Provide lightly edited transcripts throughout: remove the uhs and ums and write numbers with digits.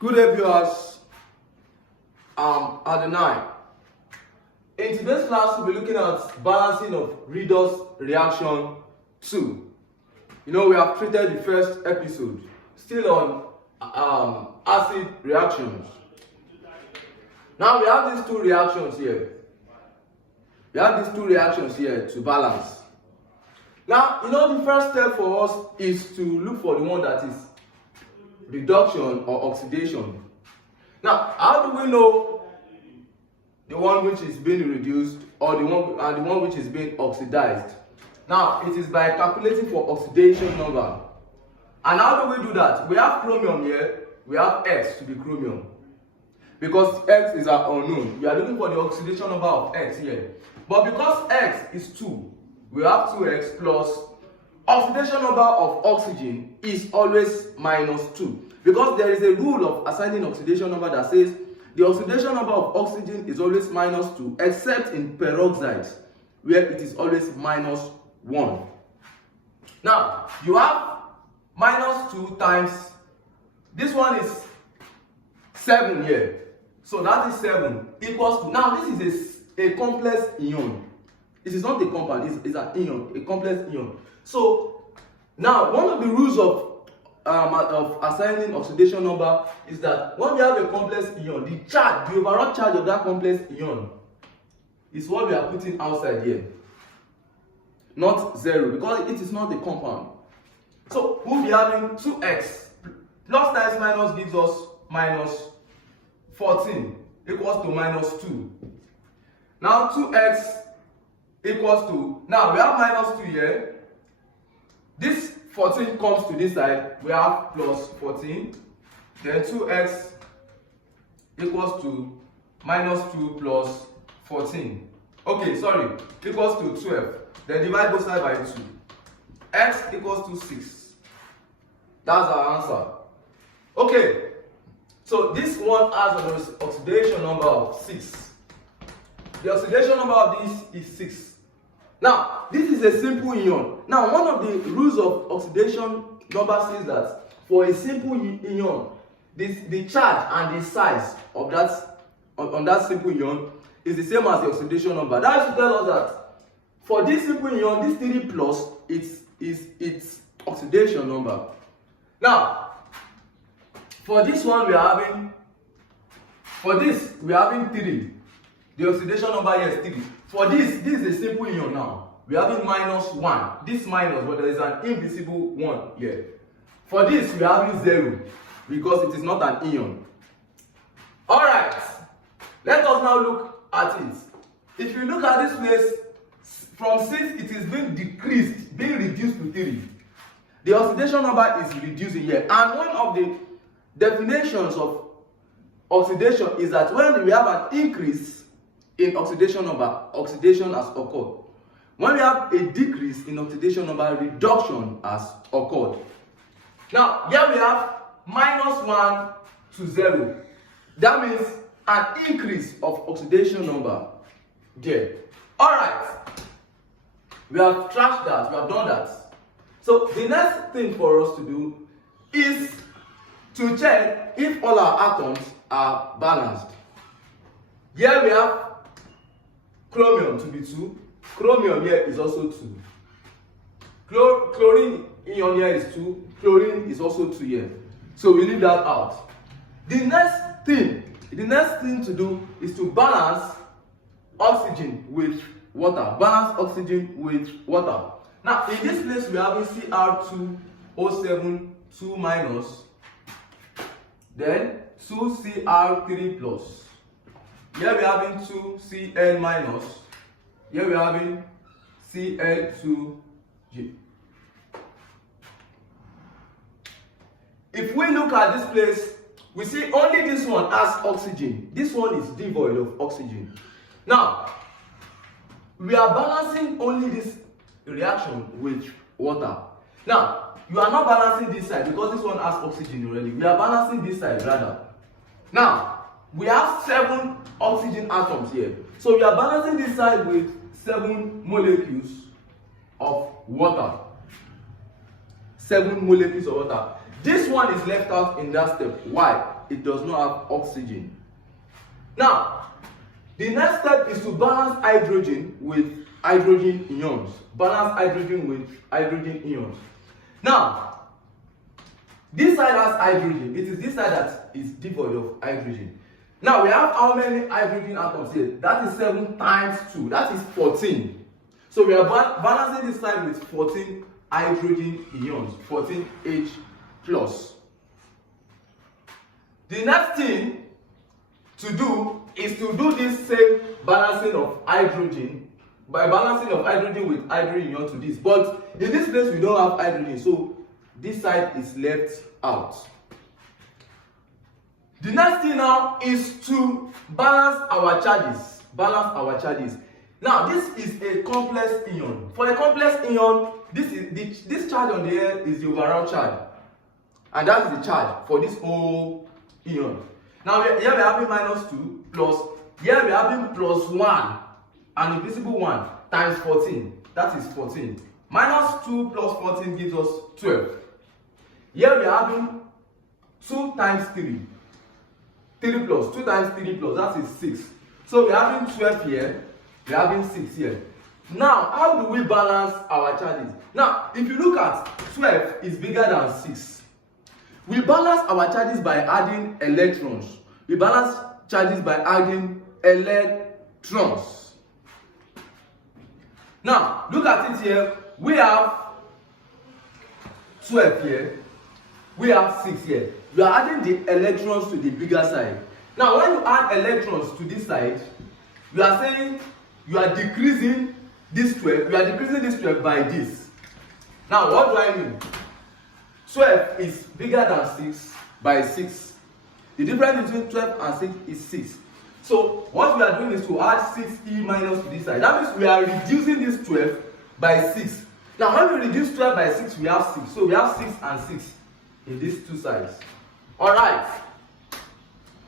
Good day, viewers. Adonai. In today's class, we'll be looking at balancing of redox reaction 2. We have treated the first episode, still on acid reactions. Now we have these two reactions here. To balance. Now, the first step for us is to look for the one that is reduction or oxidation. Now, how do we know the one which is being reduced or the one which is being oxidized? Now, it is by calculating for oxidation number. And how do we do that? We have chromium here. We have X to be chromium. Because X is unknown. We are looking for the oxidation number of X here. But because X is 2, we have 2X plus oxidation number of oxygen is always minus 2. Because there is a rule of assigning oxidation number that says the oxidation number of oxygen is always minus 2, except in peroxides, where it is always minus 1. Now, you have minus 2 times, this one is 7 here. So that is 7 equals to, now this is a complex ion. It is not a compound, it's an ion, a complex ion. So now one of the rules of assigning oxidation number is that when we have a complex ion, the overall charge of that complex ion is what we are putting outside here, not 0, because it is not a compound. So we'll be having 2x plus times minus gives us minus 14 equals to minus 2. Now 2x equals to, now we have minus 2 here. This 14 comes to this side, we have plus 14. Then 2x equals to minus 2 plus 14. Okay, sorry, equals to 12. Then divide both sides by 2. X equals to 6. That's our answer. Okay, so this one has an oxidation number of 6. The oxidation number of this is 6. Now, this is a simple ion. Now, one of the rules of oxidation number says that for a simple ion, the charge and the size of that on that simple ion is the same as the oxidation number. That is to tell us that for this simple ion, this 3 plus is its oxidation number. Now, for this one we are having, we are having 3. The oxidation number here is 3. For this is a simple ion now. We are having minus 1. This minus, but there is an invisible 1 here. For this, we are having 0 because it is not an ion. Alright, let us now look at it. If you look at this place, from 6 it is being decreased, being reduced to 3. The oxidation number is reducing here. And one of the definitions of oxidation is that when we have an increase in oxidation number, oxidation has occurred. When we have a decrease in oxidation number, reduction has occurred. Now, here we have minus 1 to 0. That means an increase of oxidation number there. Alright, we have trashed that, we have done that. So the next thing for us to do is to check if all our atoms are balanced. Here we have chromium to be 2. Chromium here is also 2. Chlorine ion here is 2. Chlorine is also 2 here. So we leave that out. The next thing to do is to balance oxygen with water. Balance oxygen with water. Now, in this place, we are having Cr2O7 2 minus, then 2Cr3 plus. Here we are having 2Cl minus. Here we are having Cl2G. If we look at this place, we see only this one has oxygen. This one is devoid of oxygen. Now, we are balancing only this reaction with water. Now, you are not balancing this side because this one has oxygen already. We are balancing this side rather. Now, we have 7 oxygen atoms here. So we are balancing this side with 7 molecules of water. 7 molecules of water. This one is left out in that step. Why? it does not have oxygen. Now, the next step is to balance hydrogen with hydrogen ions. Balance hydrogen with hydrogen ions. Now, this side has hydrogen. It is this side that is devoid of hydrogen. Now, we have how many hydrogen atoms here? That is 7 times 2. That is 14. So, we are balancing this side with 14 hydrogen ions. 14H+. The next thing to do is to do this same balancing of hydrogen by balancing of hydrogen with hydrogen ion to this. But in this place we don't have hydrogen, so this side is left out. The next thing now is to balance our charges. Balance our charges. Now this is a complex ion. For a complex ion, this charge on the air is the overall charge, and that is the charge for this whole ion. Now here we are having -2 plus, here we are having +1, an invisible 1 times 14. That is 14. -2 plus 14 gives us 12. Here we are having 2 times 3. 3 plus 2 times 3 plus, that is 6. So we are having 12 here, we are having 6 here. Now, how do we balance our charges? Now, if you look at 12 is bigger than 6. We balance our charges by adding electrons. We balance charges by adding electrons. Now, look at it here. We have 12 here. We have 6 here. You are adding the electrons to the bigger side. Now, when you add electrons to this side, you are saying you are decreasing this 12. You are decreasing this 12 by this. Now, what do I mean? 12 is bigger than 6 by 6. The difference between 12 and 6 is 6. So what we are doing is to add 6e minus to this side. That means we are reducing this 12 by 6. Now when we reduce 12 by 6, we have 6. So we have 6 and 6 in these two sides. Alright.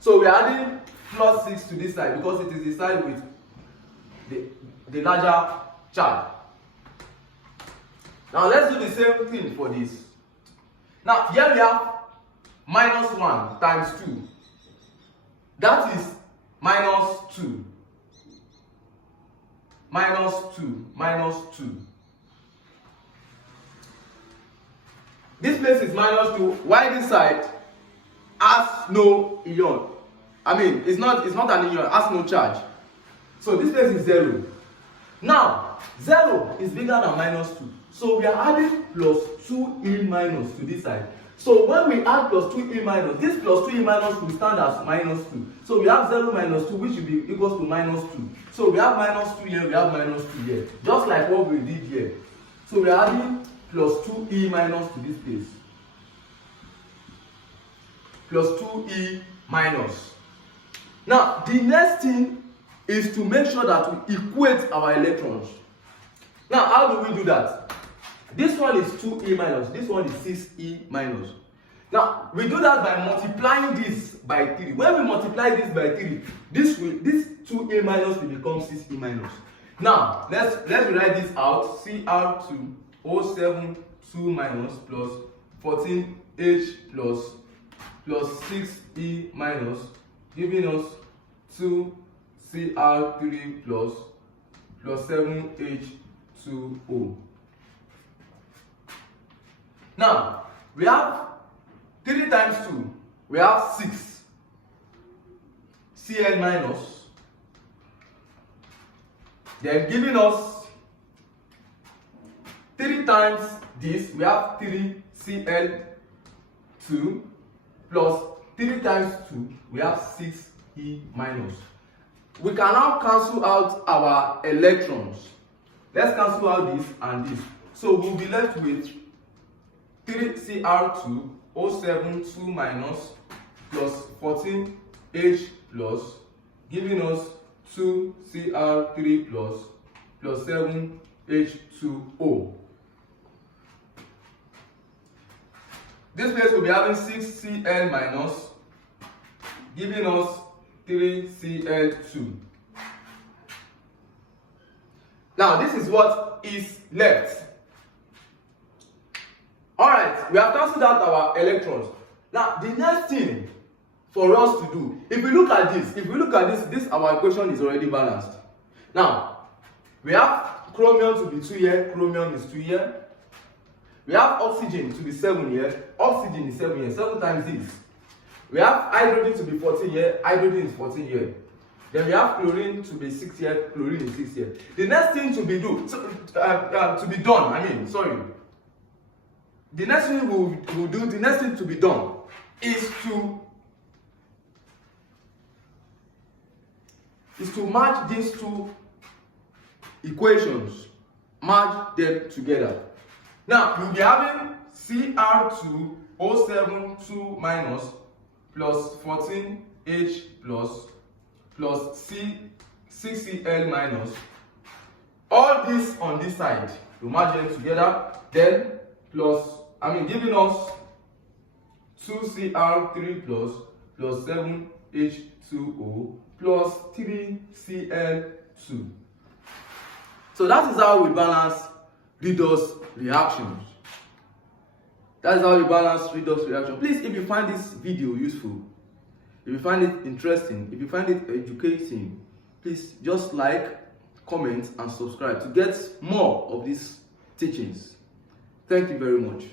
So we are adding plus 6 to this side because it is the side with the larger charge. Now let's do the same thing for this. Now here we have -1 times 2. That is -2. -2. -2. This place is -2. Why this side has no ion? I mean, it's not an ion, has no charge. So this place is 0. Now 0 is bigger than -2. So we are adding plus 2e minus to this side. So when we add plus 2e minus, this plus 2e minus will stand as -2. So we have 0 minus 2, which will be equals to -2. So we have -2 here, we have -2 here. Just like what we did here. So we are adding plus 2e minus to this place. Plus 2e minus. Now, the next thing is to make sure that we equate our electrons. Now, how do we do that? This one is 2e minus, this one is 6e minus. Now, we do that by multiplying this by 3. When we multiply this by 3, this 2e minus will become 6e minus. Now, let's write this out. Cr2 O7 2 minus plus 14H plus 6e minus, giving us 2Cr3 plus 7H2O. Now, we have 3 times 2, we have 6 Cl minus, then giving us 3 times this, we have 3 Cl2 plus 3 times 2, we have 6e minus. We can now cancel out our electrons. Let's cancel out this and this. So we'll be left with 3Cr2 O7 2 minus plus 14H plus, giving us 2Cr3 plus 7H2O. This place will be having 6Cl minus, giving us 3Cl2. Now this is what is left. Alright, we have cancelled out our electrons. Now the next thing for us to do. If we look at this, this our equation is already balanced. Now, we have chromium to be 2 here, chromium is 2 here. We have oxygen to be 7 here, oxygen is 7 here, 7 times this. We have hydrogen to be 14 here, hydrogen is 14 here. Then we have chlorine to be 6 here, chlorine is 6 here. The next thing to be done, the next thing we'll do, the next thing to be done is to match these two equations, merge them together. Now, we'll be having Cr2O7 2 minus plus 14H plus 6Cl minus. All this on this side, we merge them together, then giving us 2Cr3 plus 7H2O plus 3Cl2. So that is how we balance redox reactions. That is how we balance redox reaction. Please, if you find this video useful, if you find it interesting, if you find it educating, please just like, comment, and subscribe to get more of these teachings. Thank you very much.